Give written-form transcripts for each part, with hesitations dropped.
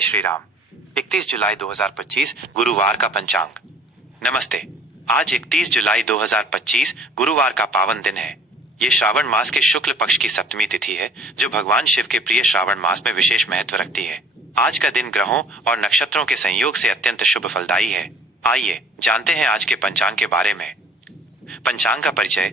जय श्री राम। 31 जुलाई 2025 गुरुवार का पंचांग। नमस्ते। आज 31 जुलाई 2025 गुरुवार का पावन दिन है। ये श्रावण मास के शुक्ल पक्ष की सप्तमी तिथि है, जो भगवान शिव के प्रिय श्रावण मास में विशेष महत्व रखती है। आज का दिन ग्रहों और नक्षत्रों के संयोग से अत्यंत शुभ फलदायी है। आइए जानते हैं आज के पंचांग के बारे में। पंचांग का परिचय।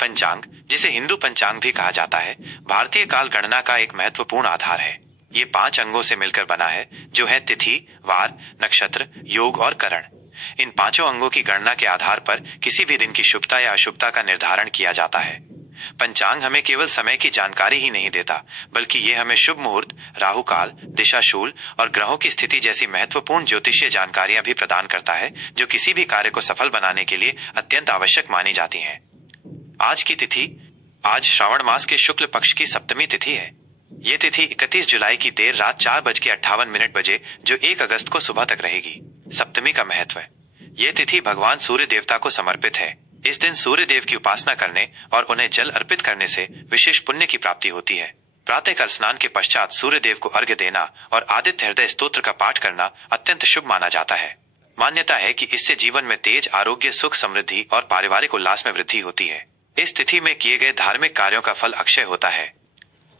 पंचांग, जिसे हिंदू पंचांग भी कहा जाता है, भारतीय काल गणना का एक महत्वपूर्ण आधार है। ये 5 अंगों से मिलकर बना है, जो है तिथि, वार, नक्षत्र, योग और करण। इन 5 अंगों की गणना के आधार पर किसी भी दिन की शुभता या अशुभता का निर्धारण किया जाता है। पंचांग हमें केवल समय की जानकारी ही नहीं देता, बल्कि ये हमें शुभ मुहूर्त, राहु काल, दिशाशूल और ग्रहों की स्थिति जैसी महत्वपूर्ण ज्योतिषीय जानकारियां भी प्रदान करता है, जो किसी भी कार्य को सफल बनाने के लिए अत्यंत आवश्यक मानी जाती हैं। आज की तिथि। आज श्रावण मास के शुक्ल पक्ष की सप्तमी तिथि है। ये तिथि 31 जुलाई की देर रात 4:58 बजे, जो 1 अगस्त को सुबह तक रहेगी। सप्तमी का महत्व। ये तिथि भगवान सूर्य देवता को समर्पित है। इस दिन सूर्य देव की उपासना करने और उन्हें जल अर्पित करने से विशेष पुण्य की प्राप्ति होती है। प्रातःकाल स्नान के पश्चात सूर्य देव को अर्घ्य देना और आदित्य हृदय स्तोत्र का पाठ करना अत्यंत शुभ माना जाता है। मान्यता है कि इससे जीवन में तेज, आरोग्य, सुख, समृद्धि और पारिवारिक उल्लास में वृद्धि होती है। इस तिथि में किए गए धार्मिक कार्यों का फल अक्षय होता है।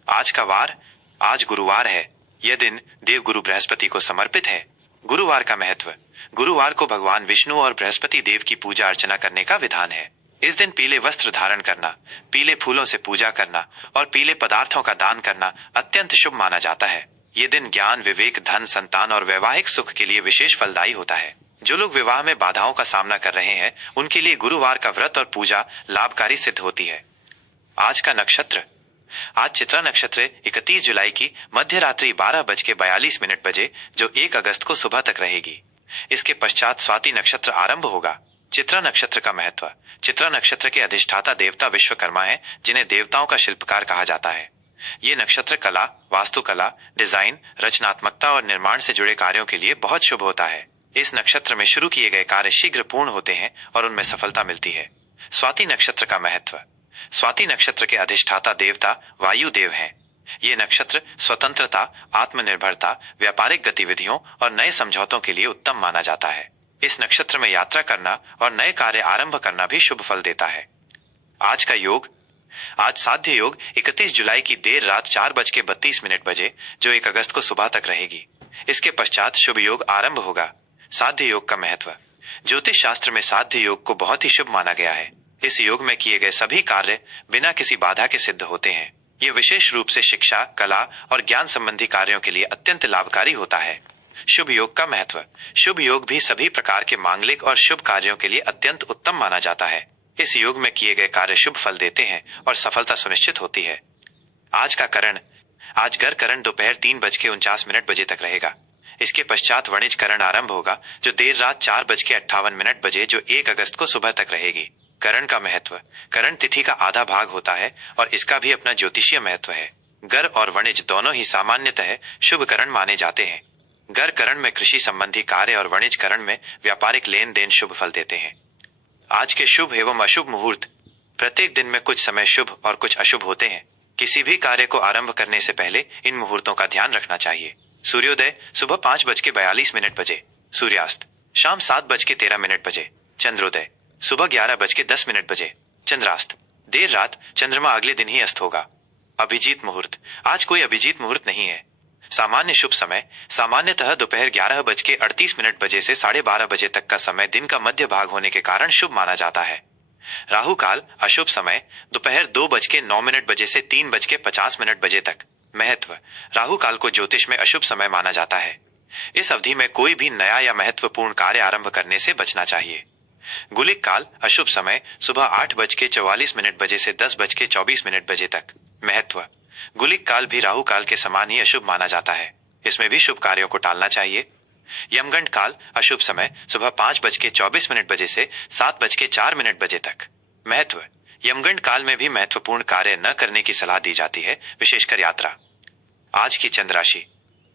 आज का वार। आज गुरुवार है। यह दिन देव गुरु बृहस्पति को समर्पित है। गुरुवार का महत्व। गुरुवार को भगवान विष्णु और बृहस्पति देव की पूजा अर्चना करने का विधान है। इस दिन पीले वस्त्र धारण करना, पीले फूलों से पूजा करना और पीले पदार्थों का दान करना अत्यंत शुभ माना जाता है। ये दिन ज्ञान, विवेक, धन, संतान और वैवाहिक सुख के लिए विशेष फलदायी होता है। जो लोग विवाह में बाधाओं का सामना कर रहे हैं, उनके लिए गुरुवार का व्रत और पूजा लाभकारी सिद्ध होती है। आज का नक्षत्र। आज चित्रा नक्षत्र 31 जुलाई की मध्य रात्रि 12:42 बजे, जो 1 अगस्त को सुबह तक रहेगी। इसके पश्चात स्वाति नक्षत्र आरंभ होगा। चित्रा नक्षत्र का महत्व। चित्रा नक्षत्र के अधिष्ठाता देवता विश्वकर्मा है, जिन्हें देवताओं का शिल्पकार कहा जाता है। ये नक्षत्र कला, वास्तुकला, डिजाइन, रचनात्मकता और निर्माण से जुड़े कार्यों के लिए बहुत शुभ होता है। इस नक्षत्र में शुरू किए गए कार्य शीघ्र पूर्ण होते हैं और उनमें सफलता मिलती है। स्वाति नक्षत्र का महत्व। स्वाति नक्षत्र के अधिष्ठाता देवता वायु देव हैं। ये नक्षत्र स्वतंत्रता, आत्मनिर्भरता, व्यापारिक गतिविधियों और नए समझौतों के लिए उत्तम माना जाता है। इस नक्षत्र में यात्रा करना और नए कार्य आरंभ करना भी शुभ फल देता है। आज का योग। आज साध्य योग 31 जुलाई की देर रात 4:32 बजे, जो 1 अगस्त को सुबह तक रहेगी। इसके पश्चात शुभ योग आरंभ होगा। साध्य योग का महत्व। ज्योतिष शास्त्र में साध्य योग को बहुत ही शुभ माना गया है। इस योग में किए गए सभी कार्य बिना किसी बाधा के सिद्ध होते हैं। ये विशेष रूप से शिक्षा, कला और ज्ञान संबंधी कार्यों के लिए अत्यंत लाभकारी होता है। शुभ योग का महत्व। शुभ योग भी सभी प्रकार के मांगलिक और शुभ कार्यों के लिए अत्यंत उत्तम माना जाता है। इस योग में किए गए कार्य शुभ फल देते हैं और सफलता सुनिश्चित होती है। आज का करण। आज गर करण दोपहर 3:49 बजे तक रहेगा। इसके पश्चात वणिज करण आरंभ होगा, जो देर रात 4:58 बजे, जो 1 अगस्त को सुबह तक रहेगी। करण का महत्व। करण तिथि का आधा भाग होता है और इसका भी अपना ज्योतिषीय महत्व है। गर और वणिज दोनों ही सामान्यतः शुभ करण माने जाते हैं। गर करण में कृषि संबंधी कार्य और वणिज करण में व्यापारिक लेन देन शुभ फल देते हैं। आज के शुभ एवं अशुभ मुहूर्त। प्रत्येक दिन में कुछ समय शुभ और कुछ अशुभ होते हैं। किसी भी कार्य को आरंभ करने से पहले इन मुहूर्तों का ध्यान रखना चाहिए। सूर्योदय सुबह 5:42 बजे। सूर्यास्त शाम 7:13 बजे। चंद्रोदय सुबह 11:10 बजे। चंद्रास्त देर रात, चंद्रमा अगले दिन ही अस्त होगा। अभिजीत मुहूर्त। आज कोई अभिजीत मुहूर्त नहीं है। सामान्य शुभ समय सामान्यतः दोपहर 11:38 बजे से 12:30 बजे तक का समय दिन का मध्य भाग होने के कारण शुभ माना जाता है। राहु काल अशुभ समय दोपहर 2:09 बजे से 3:50 बजे तक। महत्व। राहु काल को ज्योतिष में अशुभ समय माना जाता है। इस अवधि में कोई भी नया या महत्वपूर्ण कार्य आरंभ करने से बचना चाहिए। गुलिक काल अशुभ समय सुबह 8:44 बजे से 10:24 बजे तक। महत्व। गुलिक काल भी राहु काल के समान ही अशुभ माना जाता है। इसमें भी शुभ कार्यों को टालना चाहिए। यमगंड काल अशुभ समय सुबह 5:24 बजे से 7:04 बजे तक। महत्व। यमगंड काल में भी महत्वपूर्ण कार्य न करने की सलाह दी जाती है, विशेषकर यात्रा। आज की चंद्र राशि।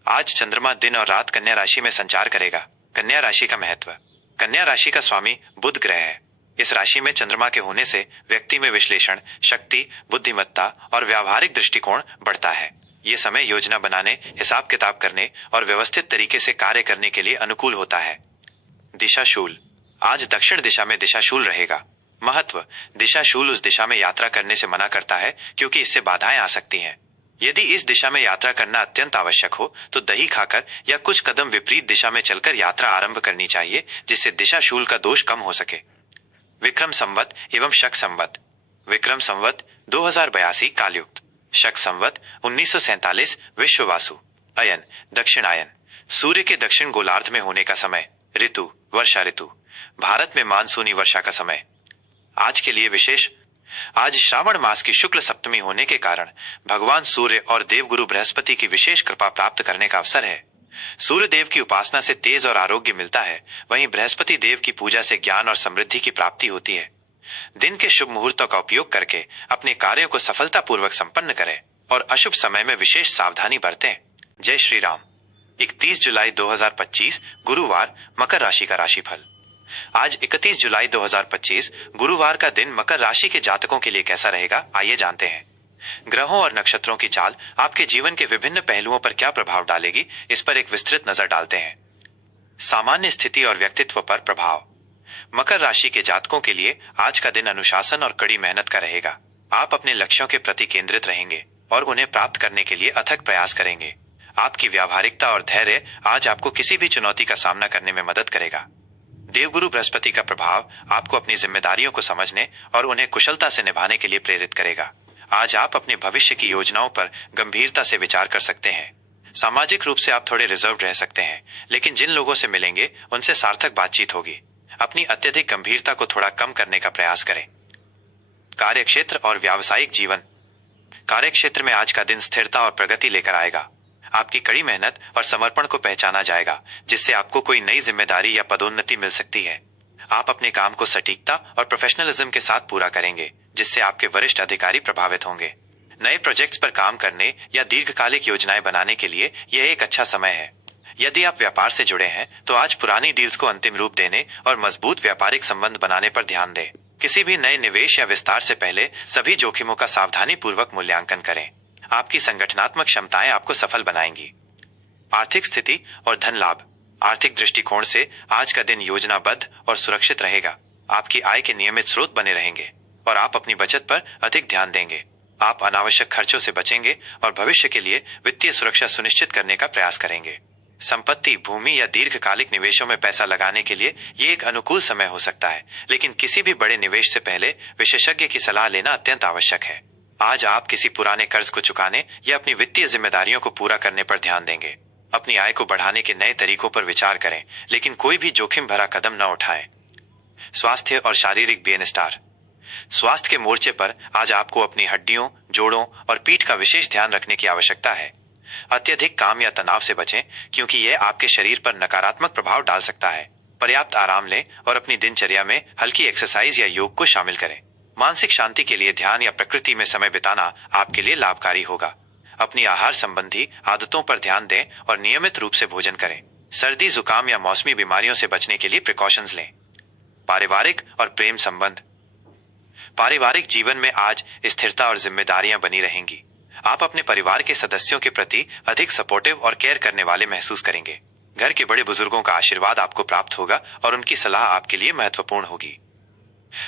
आज चंद्रमा दिन और रात कन्या राशि में संचार करेगा। कन्या राशि का महत्व। कन्या राशि का स्वामी बुध ग्रह है। इस राशि में चंद्रमा के होने से व्यक्ति में विश्लेषण शक्ति, बुद्धिमत्ता और व्यावहारिक दृष्टिकोण बढ़ता है। ये समय योजना बनाने, हिसाब किताब करने और व्यवस्थित तरीके से कार्य करने के लिए अनुकूल होता है। दिशाशूल, आज दक्षिण दिशा में दिशाशूल रहेगा। महत्व, दिशाशूल उस दिशा में यात्रा करने से मना करता है क्योंकि इससे बाधाएं आ सकती हैं। यदि इस दिशा में यात्रा करना अत्यंत आवश्यक हो तो दही खाकर या कुछ कदम विपरीत दिशा में चलकर यात्रा आरंभ करनी चाहिए, जिससे दिशाशूल का दोष कम हो सके। विक्रम संवत एवं शक संवत। विक्रम संवत 2082 कालयुक्त, शक संवत 1947 विश्ववासु, अयन दक्षिणायन, सूर्य के दक्षिण गोलार्ध में होने का समय, ऋतु वर्षा ऋतु, भारत में मानसूनी वर्षा का समय। आज के लिए विशेष, आज श्रावण मास की शुक्ल सप्तमी होने के कारण भगवान सूर्य और देवगुरु बृहस्पति की विशेष कृपा प्राप्त करने का अवसर है। सूर्य देव की उपासना से तेज और आरोग्य मिलता है, वहीं बृहस्पति देव की पूजा से ज्ञान और समृद्धि की प्राप्ति होती है। दिन के शुभ मुहूर्तों का उपयोग करके अपने कार्यों को सफलतापूर्वक संपन्न करें और अशुभ समय में विशेष सावधानी बरतें। जय श्री राम। 31 जुलाई 2025 गुरुवार, मकर राशि का राशिफल। आज 31 जुलाई 2025 गुरुवार का दिन मकर राशि के जातकों के लिए कैसा रहेगा, आइए जानते हैं। ग्रहों और नक्षत्रों की चाल आपके जीवन के विभिन्न पहलुओं पर क्या प्रभाव डालेगी, इस पर एक विस्तृत नजर डालते हैं। सामान्य स्थिति और व्यक्तित्व पर प्रभाव। मकर राशि के जातकों के लिए आज का दिन अनुशासन और कड़ी मेहनत का रहेगा। आप अपने लक्ष्यों के प्रति केंद्रित रहेंगे और उन्हें प्राप्त करने के लिए अथक प्रयास करेंगे। आपकी व्यावहारिकता और धैर्य आज आपको किसी भी चुनौती का सामना करने में मदद करेगा। देवगुरु बृहस्पति का प्रभाव आपको अपनी जिम्मेदारियों को समझने और उन्हें कुशलता से निभाने के लिए प्रेरित करेगा। आज आप अपने भविष्य की योजनाओं पर गंभीरता से विचार कर सकते हैं। सामाजिक रूप से आप थोड़े रिजर्व रह सकते हैं, लेकिन जिन लोगों से मिलेंगे उनसे सार्थक बातचीत होगी। अपनी अत्यधिक गंभीरता को थोड़ा कम करने का प्रयास करें। कार्यक्षेत्र और व्यावसायिक जीवन। कार्यक्षेत्र में आज का दिन स्थिरता और प्रगति लेकर आएगा। आपकी कड़ी मेहनत और समर्पण को पहचाना जाएगा, जिससे आपको कोई नई जिम्मेदारी या पदोन्नति मिल सकती है। आप अपने काम को सटीकता और प्रोफेशनलिज्म के साथ पूरा करेंगे, जिससे आपके वरिष्ठ अधिकारी प्रभावित होंगे। नए प्रोजेक्ट्स पर काम करने या दीर्घकालिक योजनाएं बनाने के लिए यह एक अच्छा समय है। यदि आप व्यापार से जुड़े हैं तो आज पुरानी डील्स को अंतिम रूप देने और मजबूत व्यापारिक संबंध बनाने पर ध्यान दें। किसी भी नए निवेश या विस्तार से पहले सभी जोखिमों का सावधानी पूर्वक मूल्यांकन करें। आपकी संगठनात्मक क्षमताएं आपको सफल बनाएंगी। आर्थिक स्थिति और धन लाभ। आर्थिक दृष्टिकोण से आज का दिन योजनाबद्ध और सुरक्षित रहेगा। आपकी आय के नियमित स्रोत बने रहेंगे और आप अपनी बचत पर अधिक ध्यान देंगे। आप अनावश्यक खर्चों से बचेंगे और भविष्य के लिए वित्तीय सुरक्षा सुनिश्चित करने का प्रयास करेंगे। संपत्ति, भूमि या दीर्घकालिक निवेशों में पैसा लगाने के लिए ये एक अनुकूल समय हो सकता है, लेकिन किसी भी बड़े निवेश से पहले विशेषज्ञ की सलाह लेना अत्यंत आवश्यक है। आज आप किसी पुराने कर्ज को चुकाने या अपनी वित्तीय जिम्मेदारियों को पूरा करने पर ध्यान देंगे। अपनी आय को बढ़ाने के नए तरीकों पर विचार करें, लेकिन कोई भी जोखिम भरा कदम न उठाएं। स्वास्थ्य और शारीरिक बेनिस्टार। स्वास्थ्य के मोर्चे पर आज आपको अपनी हड्डियों, जोड़ों और पीठ का विशेष ध्यान रखने की आवश्यकता है। अत्यधिक काम या तनाव से बचें, क्योंकि यह आपके शरीर पर नकारात्मक प्रभाव डाल सकता है। पर्याप्त आराम लें और अपनी दिनचर्या में हल्की एक्सरसाइज या योग को शामिल करें। मानसिक शांति के लिए ध्यान या प्रकृति में समय बिताना आपके लिए लाभकारी होगा। अपनी आहार संबंधी आदतों पर ध्यान दें और नियमित रूप से भोजन करें। सर्दी, जुकाम या मौसमी बीमारियों से बचने के लिए प्रिकॉशंस लें। पारिवारिक और प्रेम संबंध। पारिवारिक जीवन में आज स्थिरता और जिम्मेदारियां बनी रहेंगी। आप अपने परिवार के सदस्यों के प्रति अधिक सपोर्टिव और केयर करने वाले महसूस करेंगे। घर के बड़े बुजुर्गों का आशीर्वाद आपको प्राप्त होगा और उनकी सलाह आपके लिए महत्वपूर्ण होगी।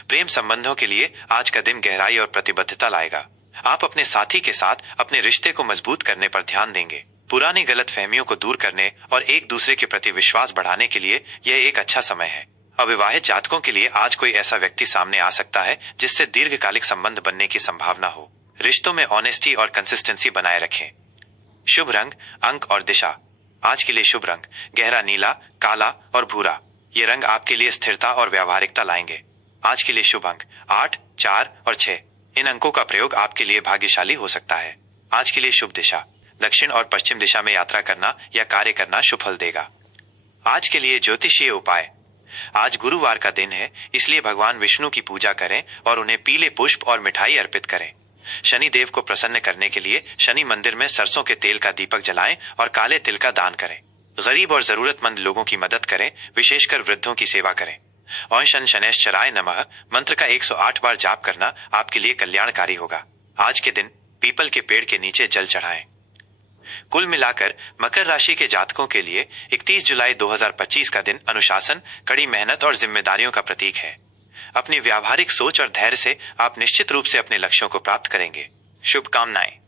प्रेम संबंधों के लिए आज का दिन गहराई और प्रतिबद्धता लाएगा। आप अपने साथी के साथ अपने रिश्ते को मजबूत करने पर ध्यान देंगे। पुरानी गलतफहमियों को दूर करने और एक दूसरे के प्रति विश्वास बढ़ाने के लिए यह एक अच्छा समय है। अविवाहित जातकों के लिए आज कोई ऐसा व्यक्ति सामने आ सकता है जिससे दीर्घकालिक संबंध बनने की संभावना हो। रिश्तों में ऑनेस्टी और कंसिस्टेंसी बनाए रखें। शुभ रंग, अंक और दिशा। आज के लिए शुभ रंग गहरा नीला, काला और भूरा। ये रंग आपके लिए स्थिरता और व्यावहारिकता लाएंगे। आज के लिए शुभ अंक 8, 4 और 6। इन अंकों का प्रयोग आपके लिए भाग्यशाली हो सकता है। आज के लिए शुभ दिशा दक्षिण और पश्चिम दिशा में यात्रा करना या कार्य करना शुभ फल देगा। आज के लिए ज्योतिषीय उपाय। आज गुरुवार का दिन है, इसलिए भगवान विष्णु की पूजा करें और उन्हें पीले पुष्प और मिठाई अर्पित करें। शनि देव को प्रसन्न करने के लिए शनि मंदिर में सरसों के तेल का दीपक जलाएं और काले तिल का दान करें। गरीब और जरूरतमंद लोगों की मदद करें, विशेषकर वृद्धों की सेवा करें। ओम शन शनैश्चराय नमः मंत्र का 108 बार जाप करना आपके लिए कल्याणकारी होगा। आज के दिन पीपल के पेड़ के नीचे जल चढ़ाएं। कुल मिलाकर मकर राशि के जातकों के लिए 31 जुलाई 2025 का दिन अनुशासन, कड़ी मेहनत और जिम्मेदारियों का प्रतीक है। अपनी व्यावहारिक सोच और धैर्य से आप निश्चित रूप से अपने लक्ष्यों को प्राप्त करेंगे। शुभकामनाएं।